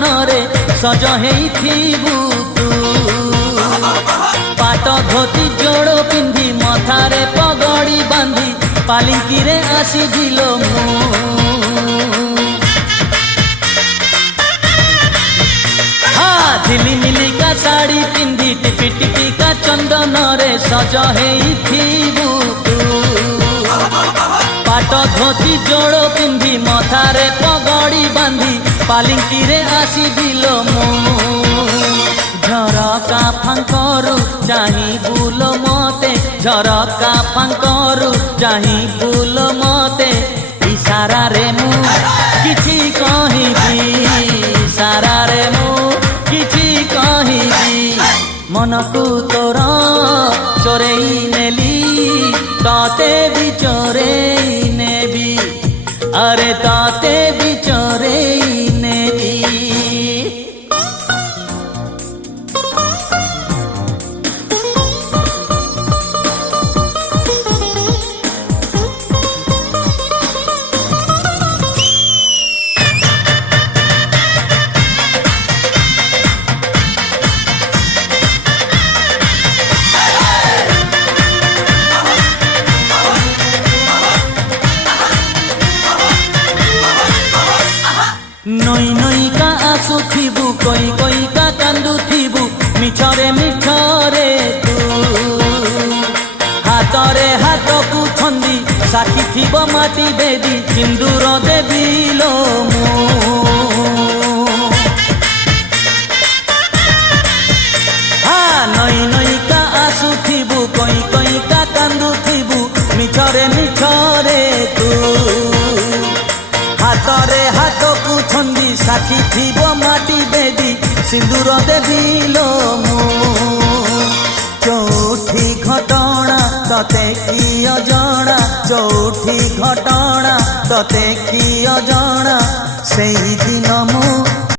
चंदनरे सज हेइथिबु तू पाट धोती जोड़ पिंधि मथारे पगड़ी बांधी पालिंकी रे आसीजिलो मु झिलिमिली का साड़ी पिंधि टिपि टिपि का चंदन रे सज हेइथिबु तू पाट धोती जोड़ पिंधि मथारे पगड़ी बांधी पालिंकी रे आसीजिलो मु झरका फांकरू चाही बुल मते झरका फांकरू चाही बुल मते इशारा रे मु किछि कहिबी इशारा रे मु किछि कहिबी मनकु तोर चोरेई नेली ताते भी चोरेई नेबी अरे ताते भी चोरेई नेबी नई नई का आसुथिबु कोई कोई का कांदुथिबु मिछरे मिछरे तू हातरे हाथ को छंदी साखी थिब माटी बेदी सिंदूर देबी लो मु नई नई का आसुथिबु कोई कोई का कांदुथिबु मिछरे मिछरे तू हातरे हाथ को छंदी साखी थिब माटी बेदी सिंदूर देबी लो मु चौठी घटना तते कि अजणा चौठी घटना तते कि अजणा सेही दिन मु